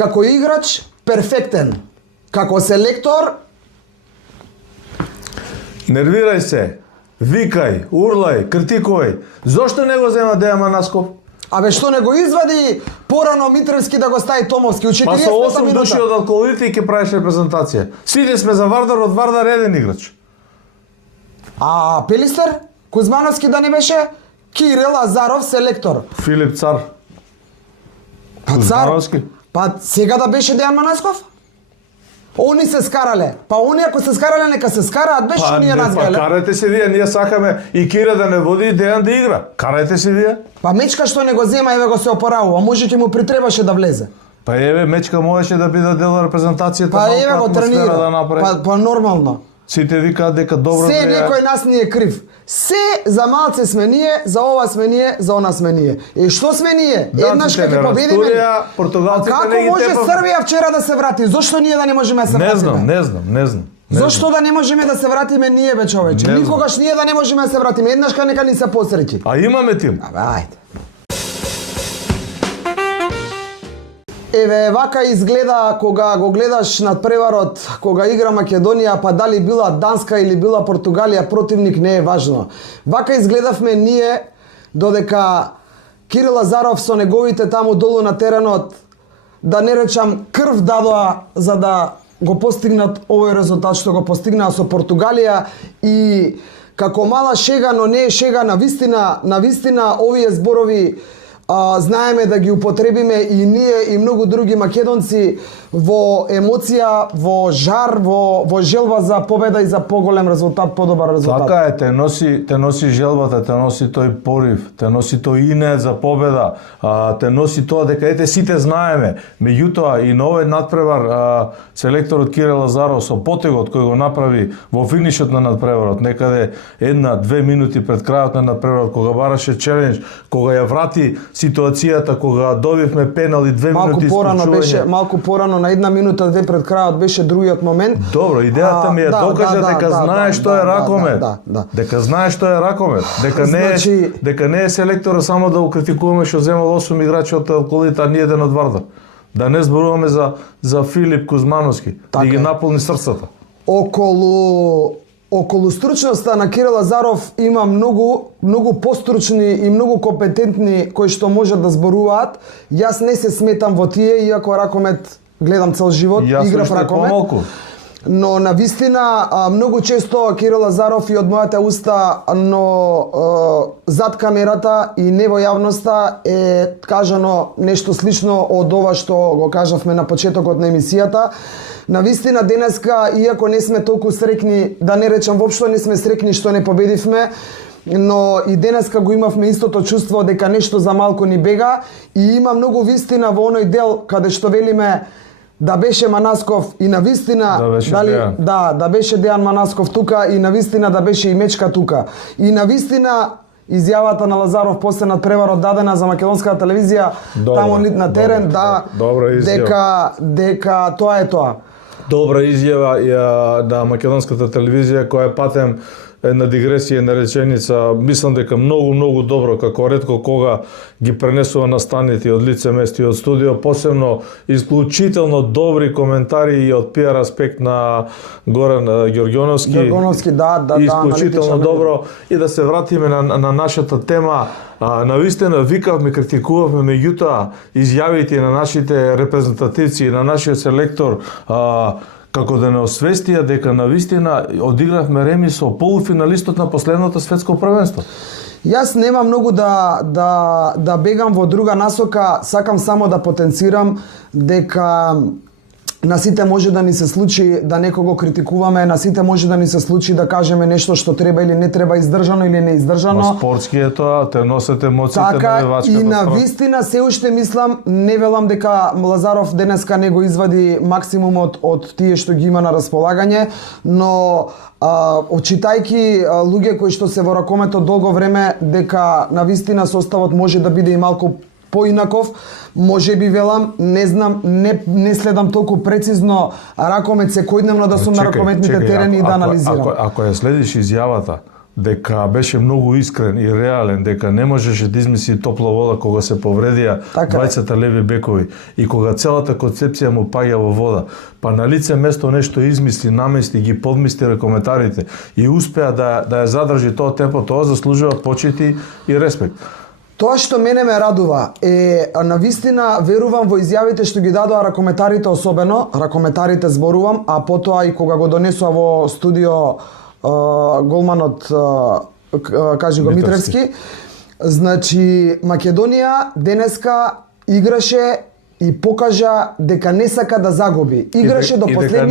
Како играч перфектен. Како селектор нервирај се, викај, урлај, критикувај. Зошто не го зема Дејан Манасков? Абе што не го извади порано Митревски да го стави Томовски у 40 минута? Па со 8 минута. души од алкоолите и ќе правиш репрезентација. Сите сме за Вардар, од Вардар еден играч. А Пелистер, Кузмановски да не беше, Кирил Азаров селектор. Филип Цар. Цар. Кузмановски. Па сега да беше Дејан Манасков? Они се скарале. Па они ако се скарале, нека се скараат без што ние назгале. Па карајте се вие, ние сакаме и Кира да не води и Дејан да игра. Карајте се вие. Па Мечка што не го зема, еве го се опоравува, можете му притребаше да влезе. Па еве Мечка можеше да биде дел од репрезентацијата, па еве го тренира, да направи. Па нормално. Сите викаат дека добро се некој нас ни е крив. Се за малце сме ние, за ова сме ние, за она сме ние. Што сме ние? Еднаш кога ќе победиме. Португалците како може Србија вчера да се врати? Зошто ние да не можеме да се вратиме? Не знам. Зошто да не можеме да се вратиме ние, бе човече? Никогаш ние да не можеме да се вратиме. Еднаш нека ни се посреќи. А имаме тим. Абе, ајде. Еве, вака изгледа кога го гледаш надпреварот, кога игра Македонија, па дали била Данска или била Португалија, противник не е важно. Вака изгледавме ние, додека Кирил Азаров со неговите таму долу на теренот, да не речам крв дадоа за да го постигнат овој резултат што го постигнаа со Португалија и како мала шега, но не е шега, навистина овие зборови знаеме да ги употребиме и ние и многу други македонци во емоција, во жар, во желба за победа и за поголем резултат, подобар резултат. Така е, те носи желбата, те носи тој порив, те носи тој инет за победа, те носи тоа дека ете сите знаеме. Меѓутоа и на овој надпревар селекторот Кирил Азаров со потегот кој го направи во финишот на надпреварот, некаде 1-2 минути пред крајот на надпреварот, кога бараше челендж, кога ја врати ситуацијата, кога добивме пенал и 2 минути исклучување. Малку порано на 1 минута, 2 пред крајот беше другиот момент. Добро, идејата ми е докажа дека знае што е ракомет. Дека знае што е ракомет. Дека не е селектора само да го критикуваме што земал 8 играчи од алкоолите, а ни еден од Вардар. Да не зборуваме за Филип Кузмановски, да ги наполни срцата. Околу стручноста на Кирил Азаров има многу постручни и многу компетентни кои што можат да зборуваат. Јас не се сметам во тие, иако ракомет гледам цел живот, играв ракомет. Но навистина многу често Кирил Азаров и од мојата уста, но зад камерата и не во јавноста е кажано нешто слично од ова што го кажавме на почетокот на емисијата. Навистина денеска, иако не сме толку срекни, да не речам воопшто не сме срекни што не победивме, но и денеска го имавме истото чувство дека нешто за малку ни бега и има многу вистина во оној дел каде што велиме да беше Манасков и навистина да беше Дејан Манасков тука и навистина да беше и Мечка тука. И навистина изјавата на Лазаров после надпреварот дадена за македонската телевизија таму на терен дека тоа е тоа. Добра изјава на македонската телевизија која е патем една дигресија, една реченица, мислам дека многу добро, како ретко кога ги пренесува настаните од лице место и од студио, посебно исклучително добри коментари и од пиар аспект на Горан Ѓорѓоновски. Исклучително добро. И да се вратиме на нашата тема. Навистина викавме, критикувавме, меѓутоа изјавите на нашите репрезентативци, на нашиот селектор, како да не освестија дека навистина одигравме реми со полуфиналистот на последното светско првенство. Јас нема многу да бегам во друга насока, сакам само да потенцирам дека на сите може да ни се случи да некого критикуваме, на сите може да ни се случи да кажеме нешто што треба или не треба, издржано или не издржано. Спортски е тоа, те носат емоциите на левачката страна. И на вистина се уште мислам, не велам дека Лазаров денеска не го извади максимумот од тие што ги има на располагање, но очитајки луѓе кои што се во ракометот долго време, дека на вистина составот може да биде и малку поинаков, може би велам, не знам, не следам толку прецизно ракомет секојдневно да сум на ракометните терени и да анализирам. Ако ја следиш изјавата дека беше многу искрен и реален, дека не можеше да измисли топла вода кога се повредија двајцата леви бекови и кога целата концепција му паѓа во вода, па на лице место нешто измисли, намести, ги подмисли коментарите и успеа да ја задржи тоа темпо, тоа заслужува почити и респект. Тоа што мене ме радува е, навистина верувам во изјавите што ги дадоа ракометарите, особено ракометарите зборувам, а потоа и кога го донесува во студио голманот, кажи го, Митревски. Значи, Македонија денеска играше и покажа дека не сака да загуби. Играше до последниот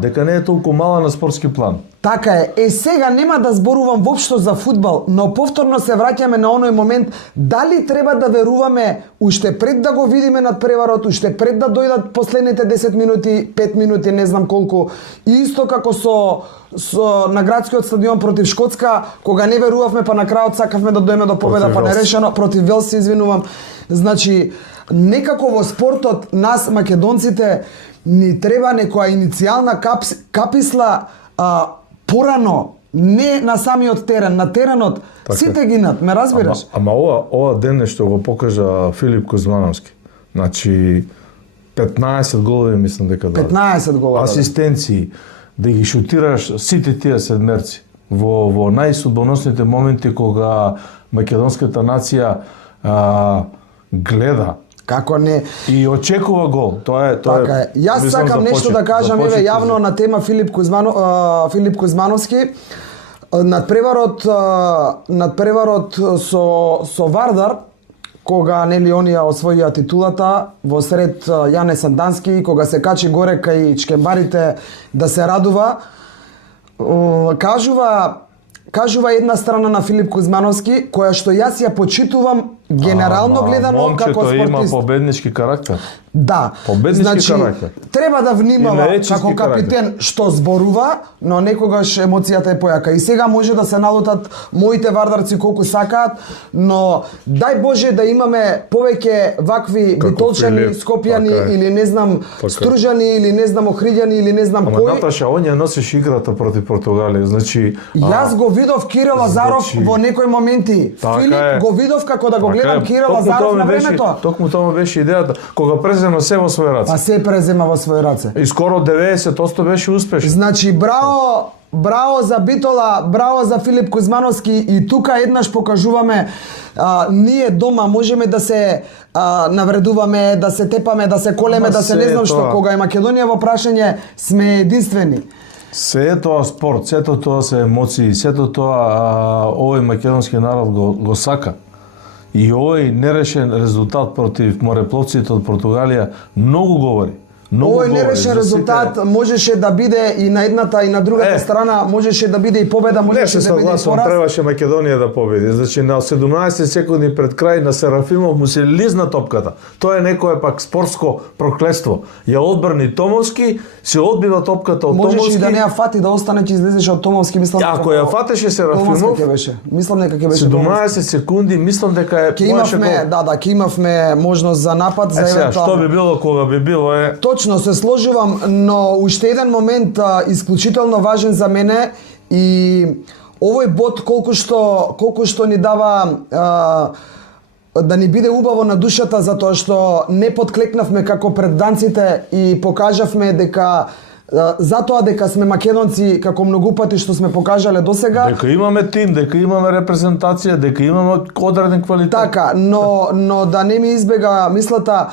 дека не е толку мала на спортски план. Така е. Сега нема да зборувам воопшто за фудбал, но повторно се враќаме на оној момент дали треба да веруваме уште пред да го видиме надпреварот, уште пред да дојдат последните 10 минути, 5 минути, не знам колку. И исто како со на градскиот стадион против Шкотска, кога не верувавме, па на крајот сакавме да дојдеме до победа, па нерешено против Велс, се извинувам. Значи, некако во спортот нас македонците ни треба некоја иницијална каписла порано, не на самиот терен, на теренот, така. Сите гинат, ме разбираш? Ама ова ден што го покажа Филип Кузмановски. Значи 15 голови мислам дека даде. 15 голови. Асистенции, да ги шутираш сите тие седмерци во најсудбоносните моменти кога македонската нација гледа. Како не? И очекува гол. Тоа е. Така е. Јас сакам нешто да кажам еве јавно на тема Филип Кузмановски. Надпреварот со Вардар, кога нели оние освоија титулата во сред Јане Сандански, кога се качи горе кај чкембарите да се радува, кажува една страна на Филип Кузмановски, која што јас ја почитувам генерално гледано како спортист. Момчето има победнички карактер. Да. Победнички карактер. Треба да внимава како капитен што зборува, но некогаш емоцијата е појака. И сега може да се налутат моите вардарци колку сакаат, но дај Боже да имаме повеќе вакви битолчани, скопјани или не знам стружани или не знам охриѓани или не знам кој. Ама Наташа, он ја носеше играта против Португалија, значи јас го видов Кирил Лазаров во некои моменти. Филип го видов како да го гледам Кирил Лазаров на времето. Токму тоа беше идејата, кога презема се во своји раце. Па се презема во своји раце. И скоро 90% беше успешен. Значи браво за Битола, браво за Филип Кузмановски и тука еднаш покажуваме ние дома можеме да се навредуваме, да се тепаме, да се колеме, да се не знам што, кога е Македонија во прашање сме единствени. Се е тоа спорт, сето тоа се емоции, сето тоа овој македонски народ го сака. И овој нерешен резултат против морепловците од Португалија многу говори. Овој нерешен резултат можеше да биде и на едната и на другата страна, можеше да биде и победа, можеше да биде и пораз. Требаше Македонија да победи. Значи на 17 секунди пред крај на Серафимов му се лизна топката. Тоа е некое пак спортско проклетство. Ја одбрани Томовски, се одбива топката од Томовски. Можеше и да не ја фати, да остане ќе излезеше од Томовски, мислам. Ако ја фатеше Серафимов, мислам дека ќе беше 17 секунди, мислам дека е поеше гол. Ќе имавме можност за напад, за евентуално. Што би било кога би било е. Точно се сложувам, но уште еден момент исклучително важен за мене и овој бот колку што ни дава да ни биде убаво на душата, затоа што не подклекнавме како пред данците и покажавме дека затоа дека сме македонци, како многу пати што сме покажале досега. Дека имаме тим, дека имаме репрезентација, дека имаме одреден квалитет. Така, но да не ми избега мислата,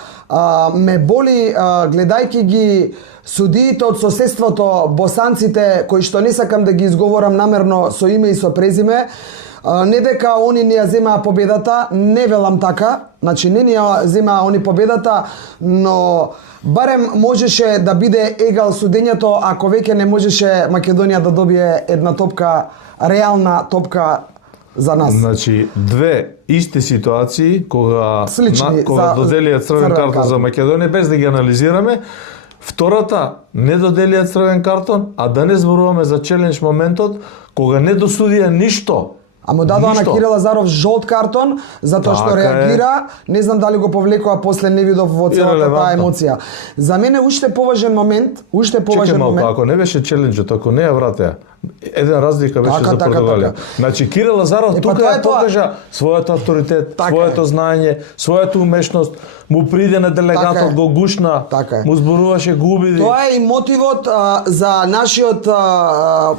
ме боли гледајќи ги судиите од соседството, босанците, кои што не сакам да ги изговорам намерно со име и со презиме, не дека они ни ја земаа победата, не велам така, значи не ни ја земаа они победата, но барем можеше да биде егал судењето, ако веќе не можеше Македонија да добие една топка, реална топка за нас. Значи, две исти ситуации кога доделија црвен картон за Македонија, без да ги анализираме. Втората, не доделија црвен картон, а да не зборуваме за челендж моментот, кога не досудија ништо. А му дадоа на Кирил Лазаров жолт картон, затоа што реагира, не знам дали го повлекува, после не видов во целата таа емоција. За мене уште поважен момент, Чекај малку, ако не беше челенджот, ако не ја вратеа, Еден разлика беше за Португалија. Значи Кирил Лазаров тука ја покажа својот авторитет, своето знаење, својата умешност, му приде на делегатот, го гушна, му зборуваше, го убеди. Тоа е и мотивот за нашиот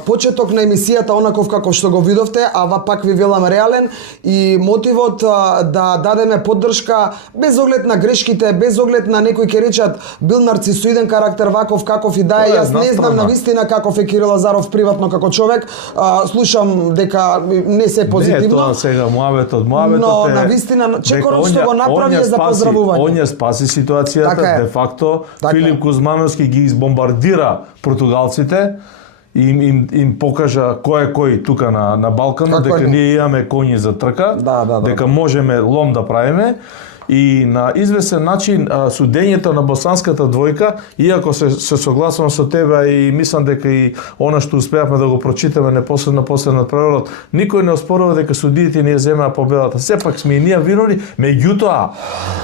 почеток на емисијата онаков како што го видовте, а пак ви велам реален, и мотивот да дадеме поддршка без оглед на грешките, без оглед на некои ќе речат бил нарцисоиден карактер ваков каков и да е. Јас не знам навистина каков е Кирил Лазаров приватно како човек. Слушам дека не се позитивно. Не, тоа сега муабетот но навистина чекорот што го направи е за поздравување. Он ја спаси ситуацијата, де факто Филип Кузмановски ги избомбардира португалците и им покажа кој е кој тука на Балканот, дека ние имаме коњи за трка, дека можеме лом да правиме. И на известен начин судењето на босанската двојка, иако се согласувам со тебе и мислам дека и она што успеавме да го прочитаме непосредно после надпреварот, никој не оспорува дека судиите ни ја земаа победата. Сепак сме и ние виновни, меѓутоа,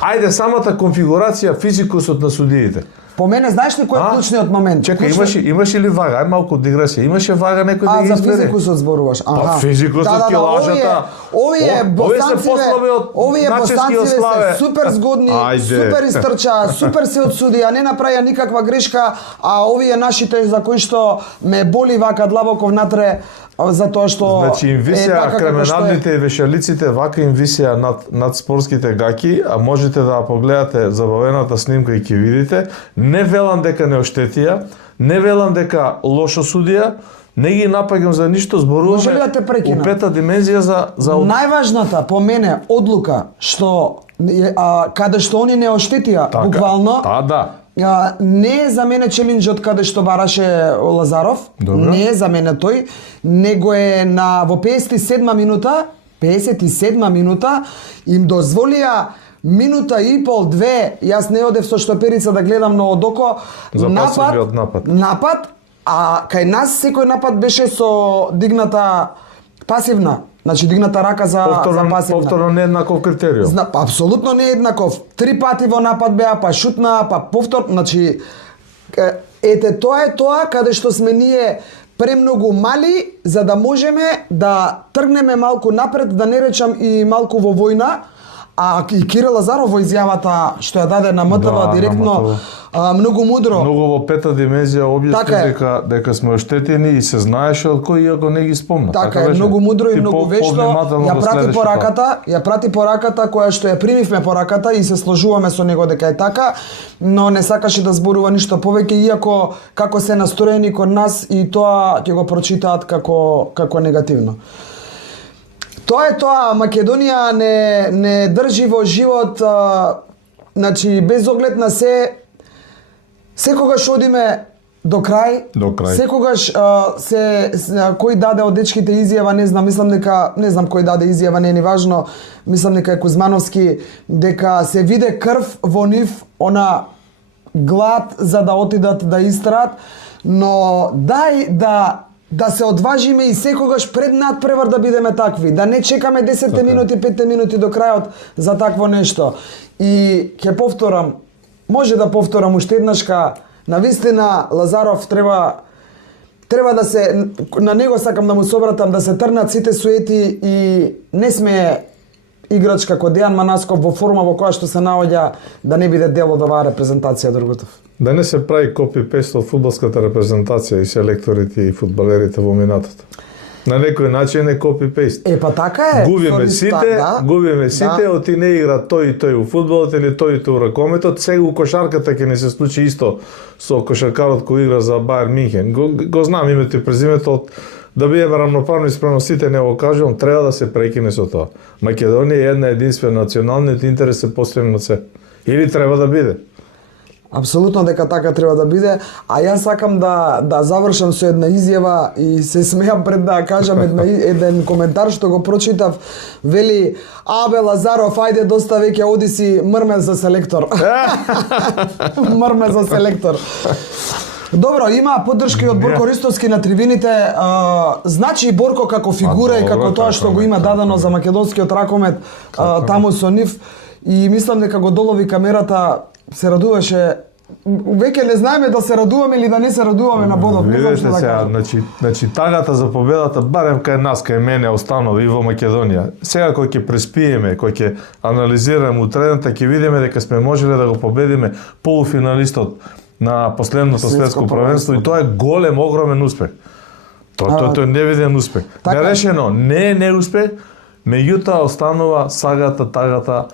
ајде самата конфигурација, физикусот на судиите. По мене, знаеш ли кој е клучниот момент? Чекај, имаше ли вага? Ај малку дигресија. Имаше вага некој да ги избере? За физикусот зборуваш. Па физикусот килажата. Овие босанци се супер згодни, супер истрчаа, супер се одсуди, а не направија никаква грешка, а овие нашите за кои што ме боли вака длабоко внатре, затоа што значи им висеа кременадните и вешалиците, вака им висеа над спортските гаки, а можете да погледате забавената снимка и ќе видите. Не велам дека не оштетија, не велам дека лошо судија, не ги напаѓам за ништо, зборуваме у пета димензија за најважната по мене одлука што каде што они не оштетија буквално. Не е за мене челенџот каде што бараше Лазаров, не е за мене тој, него е во 57 минута им дозволија минута и пол, две, јас не одев со штоперица да гледам, но од око напад, а кај нас секој напад беше со дигната пасивна. Значи дигната рака за пасивна. Повторно не еднаков критериум. Апсолутно не еднаков. 3 пати во напад беа, па шутна, па повтор. Значи, ете тоа е тоа каде што сме ние премногу мали за да можеме да тргнеме малку напред, да не речам и малку во војна. А и Кирил Лазаров во изјавата што ја даде на МТВ директно, многу мудро. Многу во пета димензија објасни дека сме оштетени и се знаеше од кој, иако не ги спомна. Така е, многу мудро и многу вешто. Ја прати пораката која што ја примивме пораката и се сложуваме со него дека е така, но не сакаше да зборува ништо повеќе, иако како се настроени кон нас и тоа ќе го прочитаат како негативно. Тоа е тоа, Македонија не држи во живот, значи без оглед на секогаш одиме до крај. Секогаш кој даде од дечките изјава, не знам кој даде изјава, не е ни важно, мислам дека е Кузмановски, дека се виде крв во нив, она глад за да отидат да истраат, но дај да се одважиме и секогаш пред надпревар да бидеме такви, да не чекаме 10 минути, 5 минути до крајот за такво нешто. И ќе повторам, може да повторам уште еднашка, навистина Лазаров треба да се, на него сакам да му се обратам, да се трнат сите суети и не сме играч како Дејан Манасков во форма во која што се наоѓа да не биде дел од оваа репрезентација Дргутов. Да не се прави копи-пест од фудбалската репрезентација и селекторите и фудбалерите во минатото. На некој начин е копи-пест. Па така е. Губиме сите, оти не игра тој и тој у фудбалот или тој и тој у ракометот, сега у кошарката ќе не се случи исто со кошаркарот кој игра за Бајерн Минхен. Го знам името и презимето, да бидеме рамноправни спрема сите, не го кажувам, треба да се прекине со тоа. Македонија е една единствена, националниот интерес е поставен на се. Или треба да биде. Апсолутно дека така треба да биде, а јас сакам да завршам со една изјава и се смеам пред да кажам еден коментар што го прочитав, вели: "Абе Лазаров, ајде доста веќе оди си мрме за селектор." Мрме за селектор. Добро, има поддршка од Борко Ристовски на трибините. Значи Борко како фигура и како тоа што го има дадено за македонскиот ракомет таму со нив, и мислам дека го долови камерата, се радуваше веќе не знаеме да се радуваме или да не се радуваме на бодот, не знам Видете што да сега, кажам. значи тагата за победата барем кај нас, кај мене останува и во Македонија. Сега кој ќе преспиеме, кој ќе анализираме утредната, ќе видиме дека сме можеле да го победиме полуфиналистот на последното светско првенство и тоа е голем, огромен успех. Тоа е невиден успех. Така. Нерешено, не е неуспех, меѓутоа останува сагата, тагата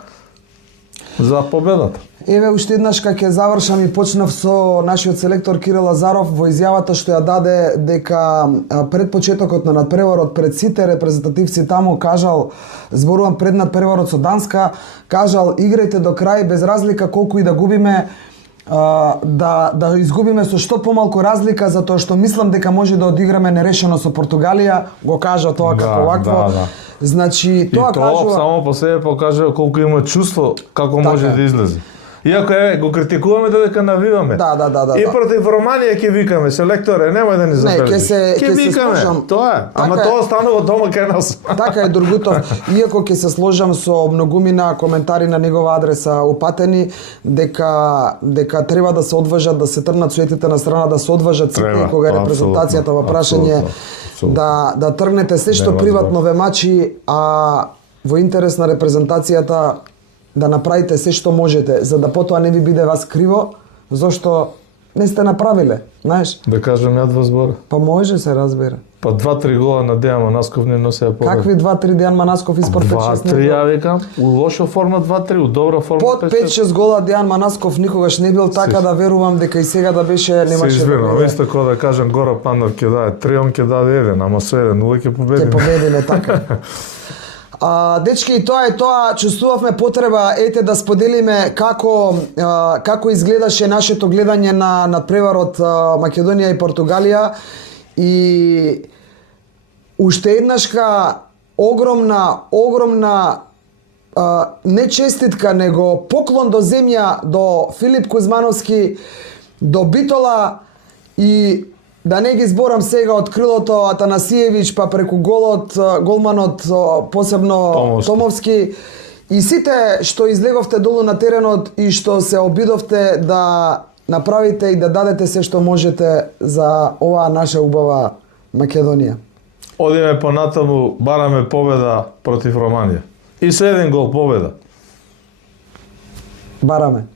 за победата. Еве уште еднаш кога ќе завршам и почнав со нашиот селектор Кирил Лазаров во изјавата што ја даде дека пред почетокот на надпреварот пред сите репрезентативци таму кажал, зборувам пред надпреварот со Данска, кажал играјте до крај без разлика колку и да губиме, да изгубиме со што помалку разлика затоа што мислам дека може да одиграме нерешено со Португалија, го кажа тоа како вакво. Значи тоа кажува само по себе покажува колку има чувство како може да излезе. Иако го критикуваме додека навиваме. Да. И против Романија ќе викаме, селекторе, немој да ни забележиш. Ќе викаме, тоа е. Ама тоа останува дома кај нас. Така е, Дургутов. Иако ќе се сложам со многумина коментари на негова адреса упатени, дека треба да се одважат, да се тргнат суетите на страна, да се одважат сите кога е репрезентацијата во прашање, да тргнете се што приватно ве мачи, а во интерес на репрезентацијата да направите се што можете, за да потоа не ви биде вас криво, зашто не сте направиле, знаеш? Да кажам ја два збора. Па може се разбира. Па 2-3 гола на Дејан Манасков не носеа победа. Какви 2-3 Дејан Манасков испор 5-6? 2-3 ја викам, у лоша форма 2-3, у добра форма 5-6. Под 5-6 гола Дејан Манасков никогаш не бил, така да верувам дека и сега да беше немаше. Се избирам, исто како да кажам Гора Панов ќе даде 3, он ќе даде 1, ама со 1 0 ќе победиме. Ќе победиме, така. Дечки, и тоа е тоа, чувствувавме потреба да споделиме како изгледаше нашето гледање на надпреварот Македонија и Португалија и уште еднашка огромна не честитка, него поклон до земја, до Филип Кузмановски, до Битола и да не ги зборам сега од крилото Атанасиевич, па преку голманот посебно Томовски и сите што излеговте долу на теренот и што се обидовте да направите и да дадете се што можете за оваа наша убава Македонија. Одиме понатаму, бараме победа против Романија. И со 1 гол победа. Бараме.